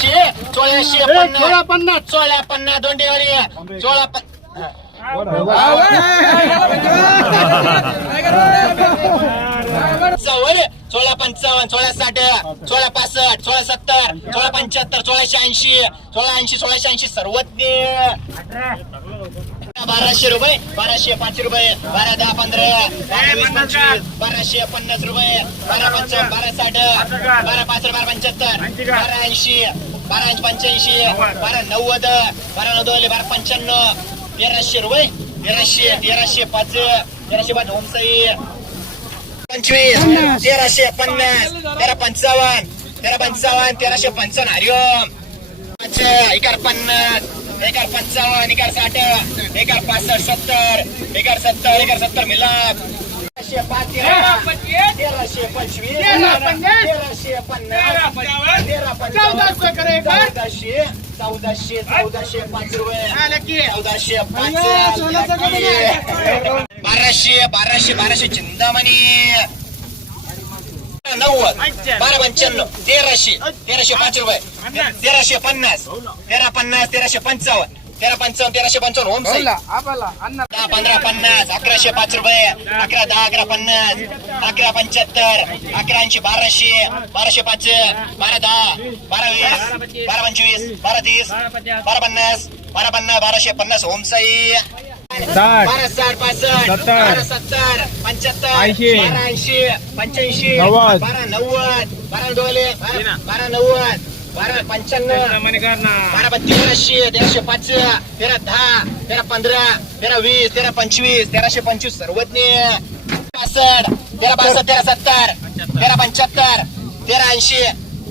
सोळाशे सोळाशे पन्नास पन्नास. सोळा पन्नास दोन डिवारी सोळा चौवन्न सोळा पंचावन्न सोळा साठ सोळा पासष्ट सोळा सत्तर सोळा पंच्याहत्तर सोळाशे ऐंशी सोळा ऐंशी सोळाशे ऐंशी सर्वज्ञ. बाराशे रुपये बाराशे पाच रुपये बारा दहा पंधरा बारा वीस पंचवीस बाराशे पन्नास रुपये बारा पंचावन्न बारा साठ बारा पाच बारा पंच्याहत्तर बारा ऐंशी बारा ऐंशी पंच्याऐंशी बारा नव्वद बारा नव्वद बारा पंच्याण्णव तेराशे रुपये तेराशे तेराशे पाच तेराशे पाच होमसाई. पंचवीस तेराशे पन्नास तेरा पंचावन्न तेरा पंचावन्न तेराशे पंचावन्न. हरिओम पाच एकार पन्नास एकार पंचावन्न एकार साठ एकार पासष्ट सत्तर एकार सत्तर एकार सत्तर मिलाप. तेराशे पाच तेरा तेराशे पंचवीस तेराशे पन्नास तेरा चौदाशे चौदाशे चौदाशे पाच रुपये. चौदाशे पाच. बाराशे बाराशे बाराशे चिंतामणी. नव्वद बारा पंच्याण्णव तेराशे तेराशे पाच रुपये. तेराशे पन्नास तेरा पन्नास तेराशे पंचावन्न. तेरा पंचावन्न तेराशे पंचावन्न होम साई दहा पंधरा पन्नास अकराशे पाच रुपये अकरा दहा अकरा पन्नास अकरा पंच्याहत्तर अकरा ऐंशी बाराशे बाराशे पाच बारा दहा बारा वीस बारा पंचवीस बारा तीस बारा पन्नास बारा पन्नास बाराशे पन्नास होमसाई बारा साठ पासष्ट. बारा सत्तर पंच्याहत्तर. बारा ऐंशी पंच्याऐंशी. बारा नव्वद बारा डोले बारा नव्वद बारा पंच्याण्णव बारा पंचवीसशे तेराशे पाच तेरा दहा तेरा पंधरा तेरा वीस तेरा पंचवीस तेराशे पंचवीस सर्वज्ञ. पासष्ट तेरा पासष्ट तेरा सत्तर तेरा पंच्याहत्तर तेरा ऐंशी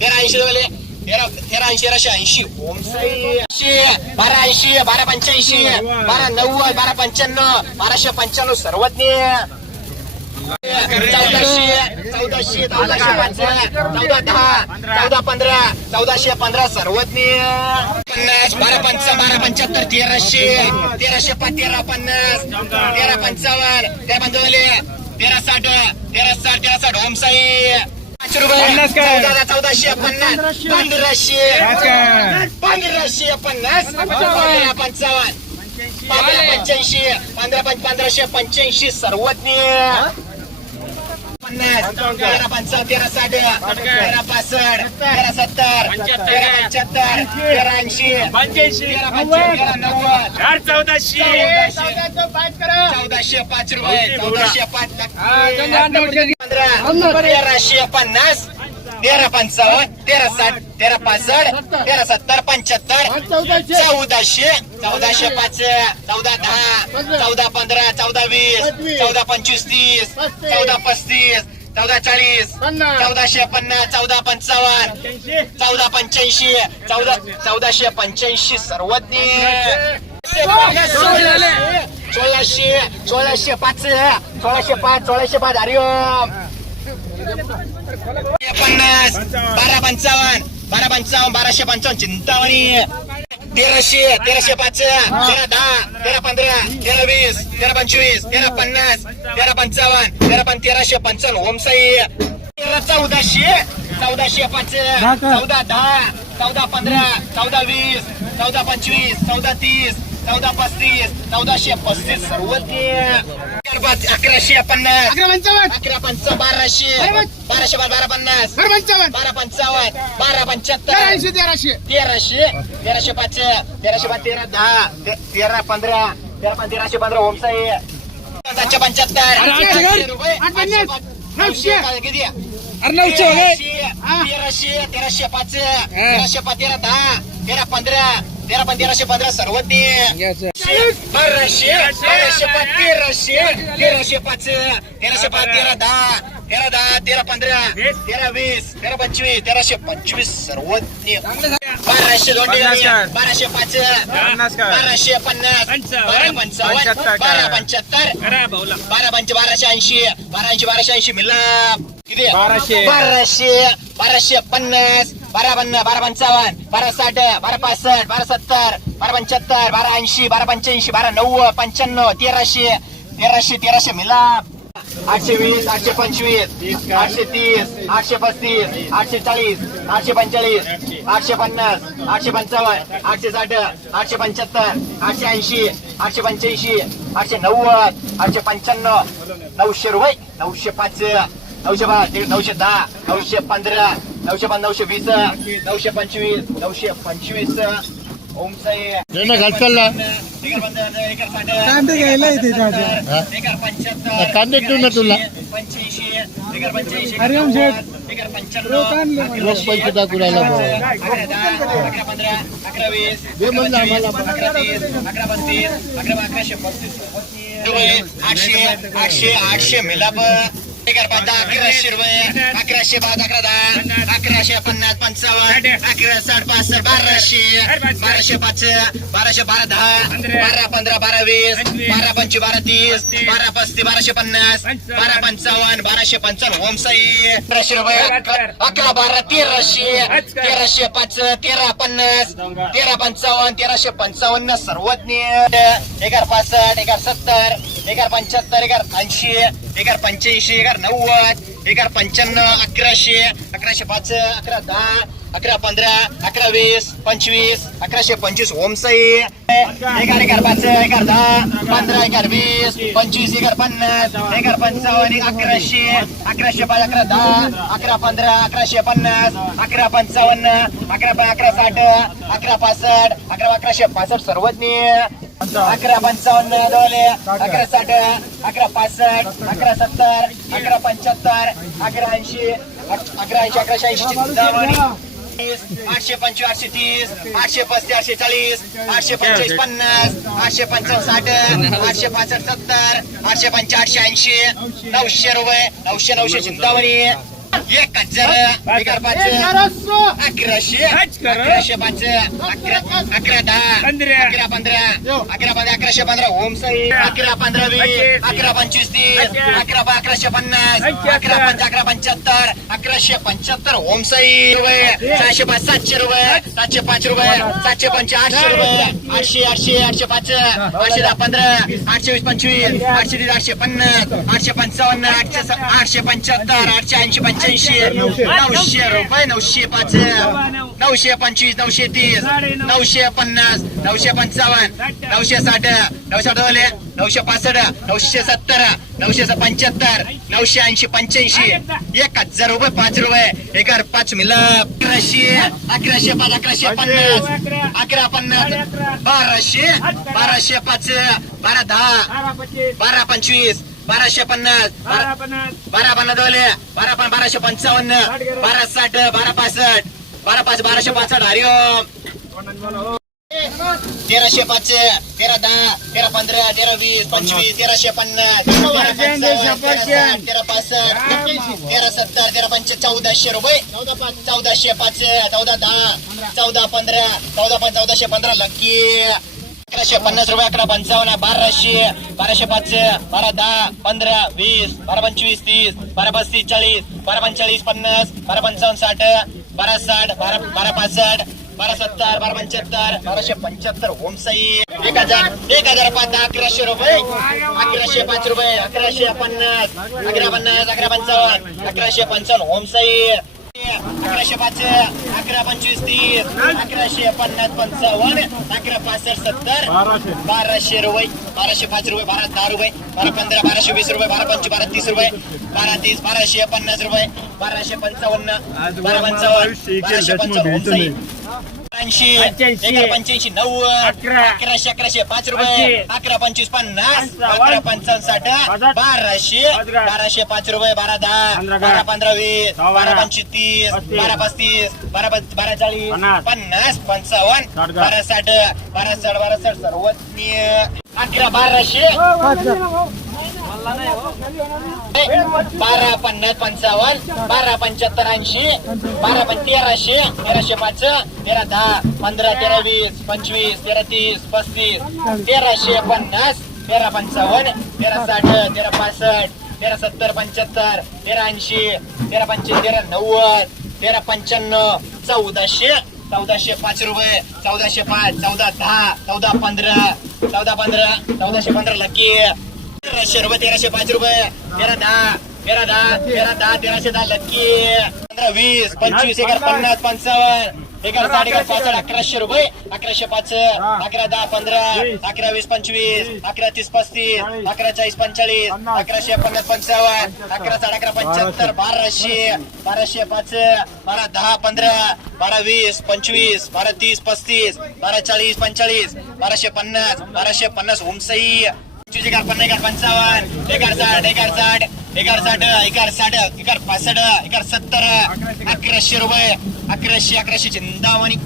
तेरा ऐंशी दोले तेरा तेरा ऐंशी तेराशे ऐंशी. ऐंशी बारा ऐंशी बारा पंच्याऐंशी बारा नव्वद बारा पंच्याण्णव बाराशे पंच्याण्णव सर्वज्ञ. चौदाशे चौदाशे पाच चौदा दहा चौदा पंधरा चौदाशे पंधरा सर्वज्ञ. पन्नास बारा पंच बारा पंच्याहत्तर तेराशे तेराशे पाच तेरा पन्नास तेरा पंचावन्न तेरा पंचावन्न तेरा साठ तेरा साठ तेरा साठ होमसाई पन्नास? चौदा चौदाशे पन्नास पंधराशे. पंधराशे पन्नास. पंधरा पंचावन्न पंधरा पंच्याऐंशी पंधरा पंधराशे पंच्याऐंशी सर्वज्ञ. पन्नास तेरा पंचावन्न तेरा साठ तेरा पासष्ट तेरा सत्तर तेरा पंच्याहत्तर तेरा ऐंशी तेरा पंच्याऐंशी तेरा नव्वद. चौदाशे. चौदाशे. पाच रुपये. चौदाशे पाच पंधरा. तेराशे पन्नास तेरा पंचावन्न तेरा साठ तेरा पासष्ट तेरा सत्तर पंच्याहत्तर चौदाशे. चौदाशे पाच चौदा दहा चौदा पंधरा चौदा वीस चौदा पंचवीस तीस चौदा पस्तीस चौदा चाळीस चौदाशे पन्नास चौदा पंचावन्न चौदा पंच्याऐंशी चौदा चौदाशे पंच्याऐंशी सर्वज्ञ. सोळाशे सोळाशे पाच सोळाशे पाच सोळाशे पाच. हरिओम. पन्नास बारा पंचावन्न बारा पंचावन्न बाराशे पंचावन्न चिंतावणी तेराशे तेराशे पाच तेरा दहा तेरा पंधरा तेरा वीस तेरा पंचवीस तेरा पन्नास तेरा पंचावन्न तेरा पण तेराशे पंचावन्न ओमसाई तेरा चौदाशे चौदाशे पाच चौदा दहा चौदा पंधरा चौदा वीस चौदा पंचवीस चौदा तीस चौदा पस्तीस चौदाशे पस्तीस सर्वज्ञ अकराशे पन्नास. अकरा पंच बाराशे. बाराशे बारा बारा पन्नास. बारा पंचावन्न बारा पंच्याहत्तर. तेराशे तेराशे. पाच तेराशे पाच तेरा दहा तेरा पंधरा तेरा तेराशे पंधरा होमसाई सातशे पंच्याहत्तर. नऊशे. किती? तेराशे तेराशे तेराशे पाच तेराशे पाच तेरा दहा तेरा पंधरा तेरा पण तेराशे पंधरा सर्वज्ञ बाराशे बाराशे पाच तेराशे तेराशे पाच तेराशे पाच तेरा दहा तेरा दहा तेरा पंधरा तेरा वीस तेरा पंचवीस तेराशे पंचवीस सर्वज्ञ बाराशे दोन. बाराशे पाच? बाराशे पन्नास बारा पंचावन्न? बारा पंच्याहत्तर बारा पंच बाराशे ऐंशी बारा ऐंशी बाराशे ऐंशी किती आहे? बाराशे. बाराशे बाराशे पन्नास बारा पन्नास बारा पंचावन्न बारा साठ बारा पासष्ट बारा सत्तर बारा पंच्याहत्तर बारा ऐंशी बारा पंच्याऐंशी बारा नव्वद पंच्याण्णव तेराशे तेराशे तेराशे मिलाप. आठशे वीस आठशे पंचवीस आठशे तीस आठशे पस्तीस आठशे चाळीस आठशे पंचेचाळीस आठशे पन्नास आठशे पंचावन्न आठशे साठ आठशे पंच्याहत्तर आठशे ऐंशी आठशे पंच्याऐंशी आठशे नव्वद आठशे पंच्याण्णव नऊशे रुपये नऊशे पाच नऊशे पाच दीड नऊशे दहा नऊशे पंधरा नऊशे पंधरा नऊशे वीस नऊशे पंचवीस नऊशे पंचवीस कांदे घ्यायला येते. हा, कांदे देऊ ना तुला. मला. रोख पैसे टाकू राहिला भाऊ. दे म्हणलं आम्हाला. आठशे आठशे आठशे मिलाप अकराशे रुपये अकराशे पाच अकरा दहा अकराशे पन्नास पंचावन्न अकरा साठ पाच बाराशे बाराशे पाच बाराशे बारा दहा बारा पंधरा बारा वीस बारा पंचवीस बारा तीस बारा पस्तीस बाराशे पन्नास बारा पंचावन्न बाराशे पंचावन्न होमसाई अकराशे रुपये अकरा बारा तेराशे तेराशे पाच तेरा पन्नास तेरा पंचावन्न तेराशे पंचावन्न सर्वज्ञ एगार पासष्ट एगार सत्तर एगार पंच्याहत्तर एगार ऐंशी एगार पंच्याऐंशी एगार नव्वद एगार पंच्याण्णव अकराशे अकराशे पाच अकरा दहा अकरा पंधरा अकरा वीस पंचवीस अकराशे पंचवीस ओमसाई एगार एगार पाच एगार दहा पंधरा एगार वीस पंचवीस एगार पन्नास एगार पंचावन्न अकराशे अकराशे पाच अकरा दहा अकरा पंधरा अकराशे पन्नास अकरा पंचावन्न अकरा अकरा साठ अकरा पासष्ट अकरा अकराशे पासष्ट सर्वज्ञ. अकरा पंचावन्न डोले अकरा साठ अकरा पासष्ट अकरा सत्तर अकरा पंच्याहत्तर अकरा ऐंशी अकरा ऐंशी अकराशे ऐंशी आठशे पंचवीस आठशे तीस आठशे पस्तीस आठशे चाळीस आठशे पंचवीस पन्नास आठशे पंचावन्न साठ आठशे पासष्ट सत्तर आठशे पंच्याऐंशी ऐंशी नऊशे रुपये नऊशे नऊशे चिंतावणी अकराशे अकराशे पाच अकरा दहा अकरा पंधरा अकरा पंधरा अकराशे पंधरा ओम साई अकरा पंधरा वीस अकरा पंचवीस तीस अकरा अकराशे पन्नास अकरा पंच अकरा पंच्याहत्तर अकराशे पंच्याहत्तर ओम साई रुपये सहाशे पाच सातशे रुपये सातशे पाच रुपये सातशे पंच आठशे रुपये आठशे आठशे आठशे पाच आठशे दहा पंधरा आठशे वीस पंचवीस आठशे तीस आठशे पन्नास आठशे पंचावन्न आठशे आठशे पंच्याहत्तर आठशे ऐंशी नऊशे रुपये नऊशे पाच नऊशे पंचवीस नऊशे तीस नऊशे पन्नास नऊशे पंचावन्न नऊशे साठ नऊशे डोले नऊशे पासष्ट नऊशे सत्तर नऊशे पंच्याहत्तर नऊशे ऐंशी पंच्याऐंशी एक हजार रुपये पाच रुपये एकर पाच मिल अकराशे अकराशे पाच अकराशे पन्नास अकरा पन्नास बाराशे बाराशे पाच बारा दहा बारा पंचवीस बाराशे पन्नास बारा बारा पन्नास दोले बारा पण बाराशे पंचावन्न बारा साठ बारा पासष्ट. बारा पाच बाराशे पासष्ट. हरिओम तेराशे पाच तेरा दहा तेरा पंधरा तेरा वीस पंचवीस तेराशे पन्नास. तेरा पासष्ट. तेरा सत्तर तेरा पंच चौदाशे रुपये. चौदाशे पाच चौदा दहा चौदा पंधरा चौदा पाच चौदाशे पंधरा. लक्की अकराशे पन्नास रुपये अकरा पंचावन्न बाराशे बाराशे पाचशे बारा दहा पंधरा वीस बारा पंचवीस तीस बारा पस्तीस चाळीस बारा पंचेचाळीस पन्नास बारा पंचावन्न साठ बारा साठ बारा बारा पासष्ट बारा सत्तर बारा पंच्याहत्तर बाराशे पंच्याहत्तर ओमसाई एक हजार एक हजार पाच दहा अकराशे रुपये. अकराशे पाच रुपये अकराशे पन्नास अकरा पन्नास अकरा पंचावन्न अकराशे पंचावन्न ओमसाई अकराशे पाच अकरा पंचवीस तीस अकराशे पन्नास पंचावन्न अकरा पासष्ट सत्तर बाराशे रुपये बाराशे पाच रुपये बारा दहा रुपये बारा पंधरा बाराशे वीस रुपये बारा पंचवीस बारा तीस रुपये बारा तीस बाराशे पन्नास रुपये बाराशे पंचावन्न बारा पंचावन्न बाराशे पंचावन्न. ऐंशी पंच्याऐंशी नव्वद अकरा. अकराशे अकराशे पाच रुपये. अकरा पंचवीस पन्नास. अकरा पंचावन्न साठ. बाराशे. बाराशे पाच रुपये बारा दहा बारा. पंधरा वीस बारा. पंचवीस तीस. बारा पस्तीस बारा बारा चाळीस पन्नास. पंचावन्न. बारा साठ बारा साठ बारा साठ सर्वज्ञ अकरा बाराशे हो. बारा पन्नास पंचावन्न बारा पंच्याहत्तर ऐंशी बारा पण तेराशे तेराशे पाच तेरा दहा पंधरा तेरा वीस पंचवीस तेरा तीस पस्तीस तेराशे पन्नास तेरा पंचावन्न तेरा साठ तेरा पासष्ट तेरा सत्तर पंच्याहत्तर तेरा ऐंशी तेरा पंच तेरा नव्वद तेरा पंच्याण्णव चौदाशे चौदाशे पाच रुपये चौदाशे पाच चौदा दहा चौदा पंधरा चौदा पंधरा चौदाशे पंधरा लकी तेराशे रुपये तेराशे पाच रुपये. तेरा दहा तेरा दहा तेरा दहा तेराशे दहा लक्की. पंधरा वीस पंचवीस एकर पन्नास पंचावन्न एकर साठ एकर पाच अकराशे रुपये अकराशे पाच अकरा दहा पंधरा अकरा वीस पंचवीस अकरा तीस पस्तीस अकरा चाळीस पंचाळीस अकराशे पन्नास पंचावन्न अकरा साठ अकरा पंच्याहत्तर बाराशे बाराशे पाच बारा दहा पंधरा बारा वीस पंचवीस बारा तीस पस्तीस बारा चाळीस पंचाळीस बाराशे पन्नास बाराशे पन्नास हुमसई पंचवीस एकार पन्नास एकार पंचावन्न एकार साठ एकार साठ. एकार साठ एकार साठ एकार पासष्ट एकार सत्तर. अकराशे रुपये. अकराशे अकराशे चिंतामणी.